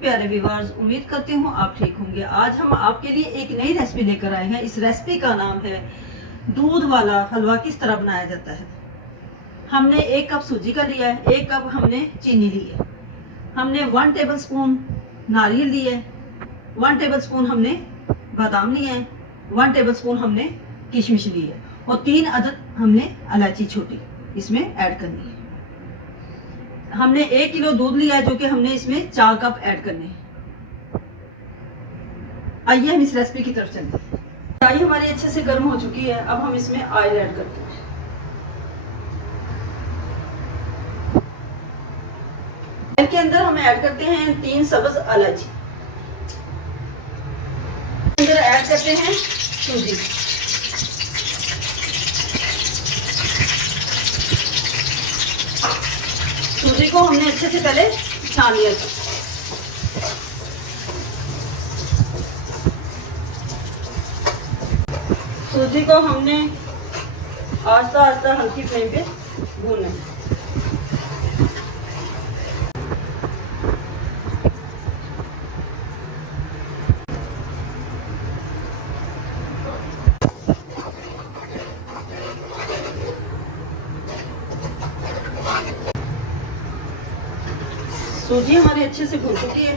प्यारे व्यूअर्स, उम्मीद करती हूँ आप ठीक होंगे। आज हम आपके लिए एक नई रेसिपी लेकर आए हैं। इस रेसिपी का नाम है दूध वाला हलवा। किस तरह बनाया जाता है। हमने 1 कप सूजी का लिया है, 1 कप हमने चीनी ली है, हमने 1 टेबल स्पून नारियल लिया है, 1 टेबल स्पून हमने बादाम लिए हैं, 1 टेबल स्पून हमने किशमिश ली है और 3 अदद हमने इलायची छोटी इसमें ऐड करनी है। हमने 1 किलो दूध लिया है जो कि हमने इसमें 4 कप ऐड करने हैं। आइए हम इस रेसिपी की तरफ चलते हैं। कढ़ाई हमारी अच्छे से गर्म हो चुकी है। अब हम इसमें ऑयल ऐड करते हैं। ऑयल के अंदर हम ऐड करते हैं 3 सब्ज इलायची, अंदर ऐड करते हैं सूजी, सूजी को हमने अच्छे से पहले छान लिया था। सूजी को हमने आस्ता आस्ता हल्की फ्लेम पे भूनना है। सूजी हमारी अच्छे से भून चुकी है।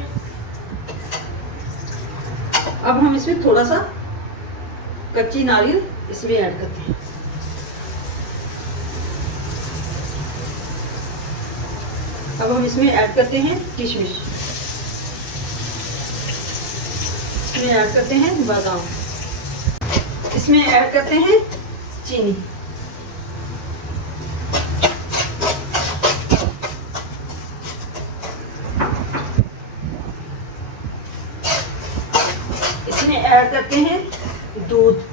अब हम इसमें थोड़ा सा कच्ची नारियल इसमें ऐड करते हैं। अब हम इसमें ऐड करते हैं किशमिश, इसमें ऐड करते हैं बादाम, इसमें ऐड करते हैं चीनी, इसमें ऐड करते हैं दूध,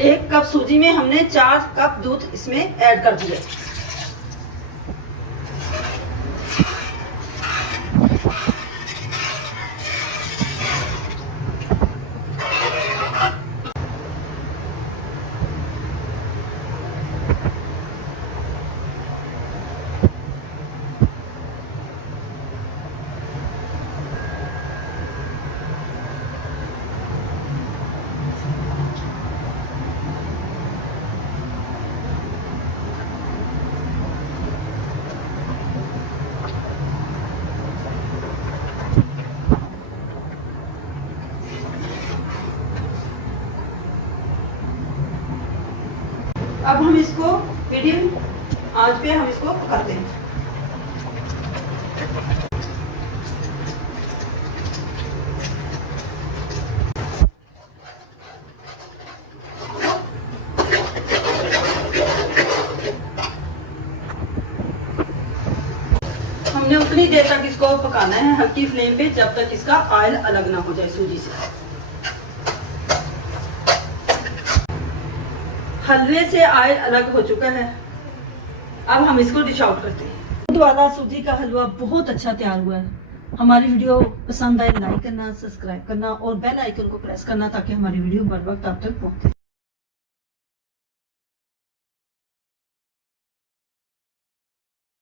एक कप सूजी में हमने 4 कप दूध इसमें ऐड कर दिया। अब हम इसको मीडियम आंच पे हम इसको पकाते हैं। हमने उतनी देर तक इसको पकाना है हल्की फ्लेम पे, जब तक इसका ऑयल अलग ना हो जाए सूजी से। हलवे से ऑयल अलग हो चुका है। अब हम इसको डिश आउट करते हैं। दूध वाला सूजी का हलवा बहुत अच्छा तैयार हुआ है। हमारी वीडियो पसंद आए लाइक करना, सब्सक्राइब करना और बेल आइकन को प्रेस करना ताकि हमारी वीडियो बर वक्त आप तक पहुंचे।